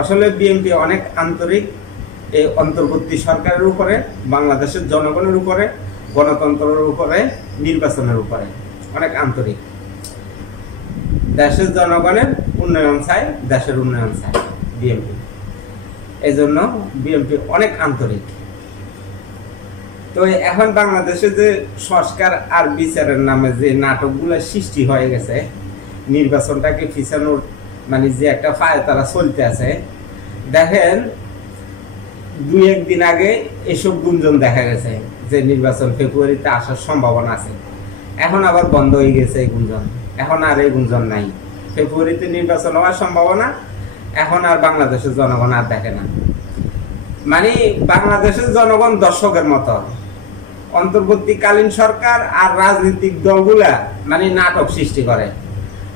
আসলে বিএনপি অনেক আন্তরিক এই অন্তর্বর্তী সরকারের উপরে, বাংলাদেশের জনগণের উপরে, গণতন্ত্রের উপরে, নির্বাচনের উপরে অনেক আন্তরিক। দেশের জনগণের উন্নয়ন চাই, দেশের উন্নয়ন চাই বিএনপি। এই জন্য বিএনপি অনেক আন্তরিক। তো এখন বাংলাদেশে যে সংস্কার আর বিচারের নামে যে নাটকগুলো সৃষ্টি হয়ে গেছে, নির্বাচনটাকে পিছানোর মানে যে একটা ফায়তারা চলতে আছে, দেখেন 2-1 দিন আগে এসব গুঞ্জন দেখা গেছে যে নির্বাচন ফেব্রুয়ারিতে আসার সম্ভাবনা আছে। এখন আবার বন্ধ হয়ে গেছে এই গুঞ্জন, এখন আর এই গুঞ্জন নাই। ফেব্রুয়ারিতে নির্বাচন হওয়ার সম্ভাবনা এখন আর বাংলাদেশের জনগণ আর দেখে না। মানে বাংলাদেশের জনগণ দর্শকের মতো, অন্তর্বর্তীকালীন সরকার আর রাজনৈতিক দলগুলা মানে নাটক সৃষ্টি করে,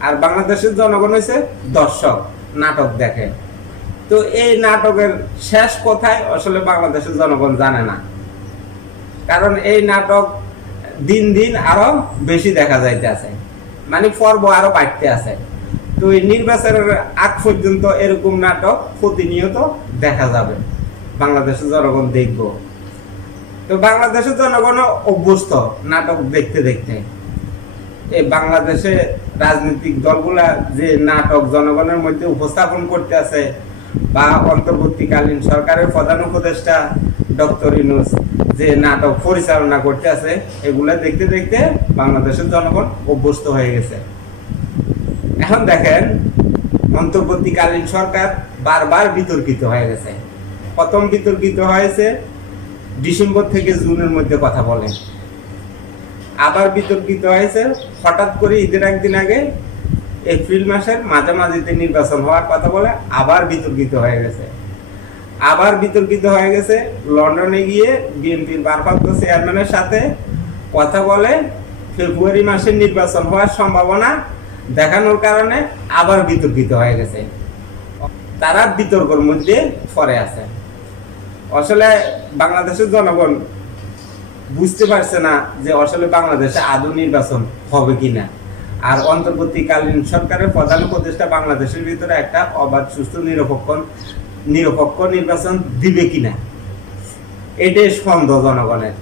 আর বাংলাদেশের জনগণ হচ্ছে দর্শক, নাটক দেখে। তো এই নাটকের শেষ কোথায় আসলে বাংলাদেশের জনগণ জানে না, কারণ এই নাটক দিন দিন আরো বেশি দেখা যাইতেছে, মানে পর্ব আরো বাড়তে আছে। তো এই নির্বাচনের আগ পর্যন্ত এরকম নাটক প্রতিনিয়ত দেখা যাবে, বাংলাদেশের জনগণ দেখব। তো বাংলাদেশের জনগণ অভ্যস্ত নাটক দেখতে দেখতে। এই বাংলাদেশে রাজনৈতিক দলগুলা যে নাটক জনগণের মধ্যে উপস্থাপন করতে আছে, বা অন্তর্বর্তীকালীন সরকারের প্রধান উপদেষ্টা ডক্টর ইউনূস যে নাটক পরিচালনা করতে আছে, এগুলা দেখতে দেখতে বাংলাদেশের জনগণ অভ্যস্ত হয়ে গেছে। এখন দেখেন অন্তর্বর্তীকালীন সরকার বারবার বিতর্কিত হয়ে গেছে। প্রথম বিতর্কিত হয়েছে ডিসেম্বর থেকে জুনের মধ্যে কথা বলে, আবার বিতর্কিত হয়েছে হঠাৎ করে ঈদের একদিন আগে এপ্রিল মাসের মাঝামাঝিতে নির্বাচন হওয়ার কথা বলে, আবার বিতর্কিত হয়ে গেছে। আবার বিতর্কিত হয়ে গেছে লন্ডনে গিয়ে বিএনপির ভারপ্রাপ্ত চেয়ারম্যানের সাথে কথা বলে ফেব্রুয়ারি মাসে নির্বাচন হওয়ার সম্ভাবনা দেখানোর কারণে আবার বিতর্কিত হয়ে গেছে। তারা বিতর্কের মধ্যে পড়ে আছে। আসলে বাংলাদেশের জনগণ বুঝতে পারছে না যে আসলে বাংলাদেশে আদৌ নির্বাচন হবে কিনা, আর অন্তর্বর্তীকালীন সরকারের প্রধান উপদেষ্টা বাংলাদেশের ভিতরে একটা অবাধ, সুস্থ, নিরপেক্ষ নির্বাচন দিবে কিনা, এটাই সন্দেহ জনগণের।